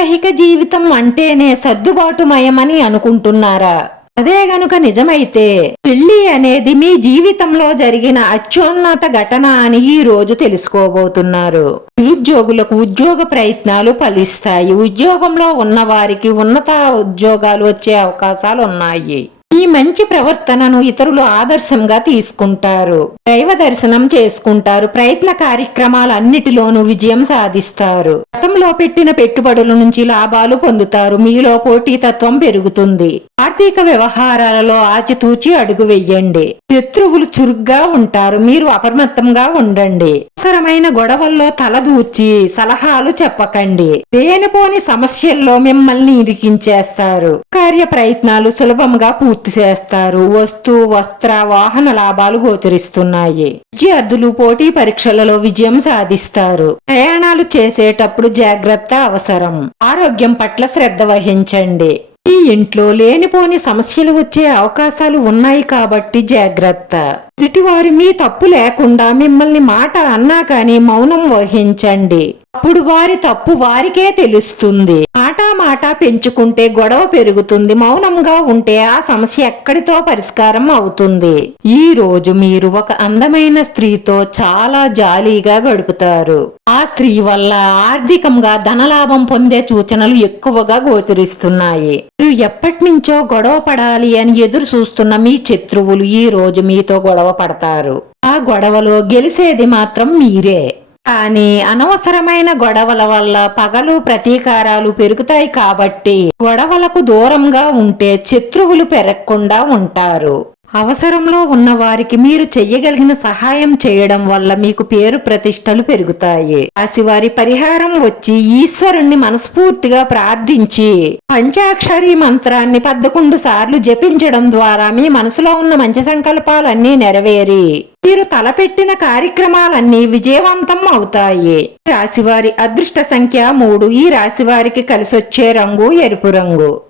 వైవాహిక జీవితం అంటేనే సర్దుబాటుమయమని అనుకుంటున్నారా? అదే గనుక నిజమైతే పెళ్ళి అనేది మీ జీవితంలో జరిగిన అత్యున్నత ఘటన అని ఈ రోజు తెలుసుకోబోతున్నారు. నిరుద్యోగులకు ఉద్యోగ ప్రయత్నాలు ఫలిస్తాయి. ఉద్యోగంలో ఉన్న వారికి ఉన్నత ఉద్యోగాలు వచ్చే అవకాశాలు ఉన్నాయి ఈ మంచి ప్రవర్తనను ఇతరులు ఆదర్శంగా తీసుకుంటారు. దైవ దర్శనం చేసుకుంటారు. ప్రయత్న కార్యక్రమాలన్నిటిలోనూ విజయం సాధిస్తారు. గతంలో పెట్టిన పెట్టుబడుల నుంచి లాభాలు పొందుతారు. మీలో పోటీతత్వం పెరుగుతుంది. ఆర్థిక వ్యవహారాలలో ఆచితూచి అడుగు వెయ్యండి శత్రువులు చురుగ్గా ఉంటారు. మీరు అప్రమత్తంగా ఉండండి. అవసరమైన గొడవల్లో తలదూర్చి సలహాలు చెప్పకండి. లేనిపోని సమస్యల్లో మిమ్మల్ని ఇరికించేస్తారు. కార్య ప్రయత్నాలు సులభంగా పూర్తి చేస్తారు. వస్తు వస్త్ర వాహన లాభాలు గోచరిస్తున్నాయి. విద్యార్థులు పోటీ పరీక్షలలో విజయం సాధిస్తారు. ప్రయాణాలు చేసేటప్పుడు జాగ్రత్త అవసరం. ఆరోగ్యం పట్ల శ్రద్ధ వహించండి. ఈ ఇంట్లో లేనిపోని సమస్యలు వచ్చే అవకాశాలు ఉన్నాయి కాబట్టి జాగ్రత్త. ఎదుటివారు మీ తప్పు లేకుండా మిమ్మల్ని మాట అన్నా కానీ మౌనం వహించండి. అప్పుడు వారి తప్పు వారికే తెలుస్తుంది. మాట మాట పెంచుకుంటే గొడవ పెరుగుతుంది మౌనంగా ఉంటే ఆ సమస్య ఎక్కడితో పరిష్కారం అవుతుంది? ఈ రోజు మీరు ఒక అందమైన స్త్రీతో చాలా జాలీగా గడుపుతారు. ఆ స్త్రీ వల్ల ఆర్థికంగా ధనలాభం పొందే సూచనలు ఎక్కువగా గోచరిస్తున్నాయి. మీరు ఎప్పటి నుంచో గొడవ పడాలి అని ఎదురు చూస్తున్న మీ శత్రువులు ఈ రోజు మీతో గొడవ పడతారు. ఆ గొడవలో గెలిసేది మాత్రం మీరే. కానీ అనవసరమైన గొడవల వల్ల పగలు ప్రతీకారాలు పెరుగుతాయి కాబట్టి గొడవలకు దూరంగా ఉంటే శత్రువులు పెరగకుండా ఉంటారు. అవసరంలో ఉన్నవారికి మీరు చెయ్యగలిగిన సహాయం చేయడం వల్ల మీకు పేరు ప్రతిష్టలు పెరుగుతాయి. రాశివారి పరిహారం వచ్చి ఈశ్వరుణ్ణి మనస్ఫూర్తిగా ప్రార్థించి పంచాక్షరి మంత్రాన్ని పదకొండు సార్లు జపించడం ద్వారా మీ మనసులో ఉన్న మంచి సంకల్పాలన్నీ నెరవేరి మీరు తలపెట్టిన కార్యక్రమాలన్నీ విజయవంతం అవుతాయి. రాశివారి అదృష్ట సంఖ్య మూడు. ఈ రాశివారికి కలిసొచ్చే రంగు ఎరుపు రంగు.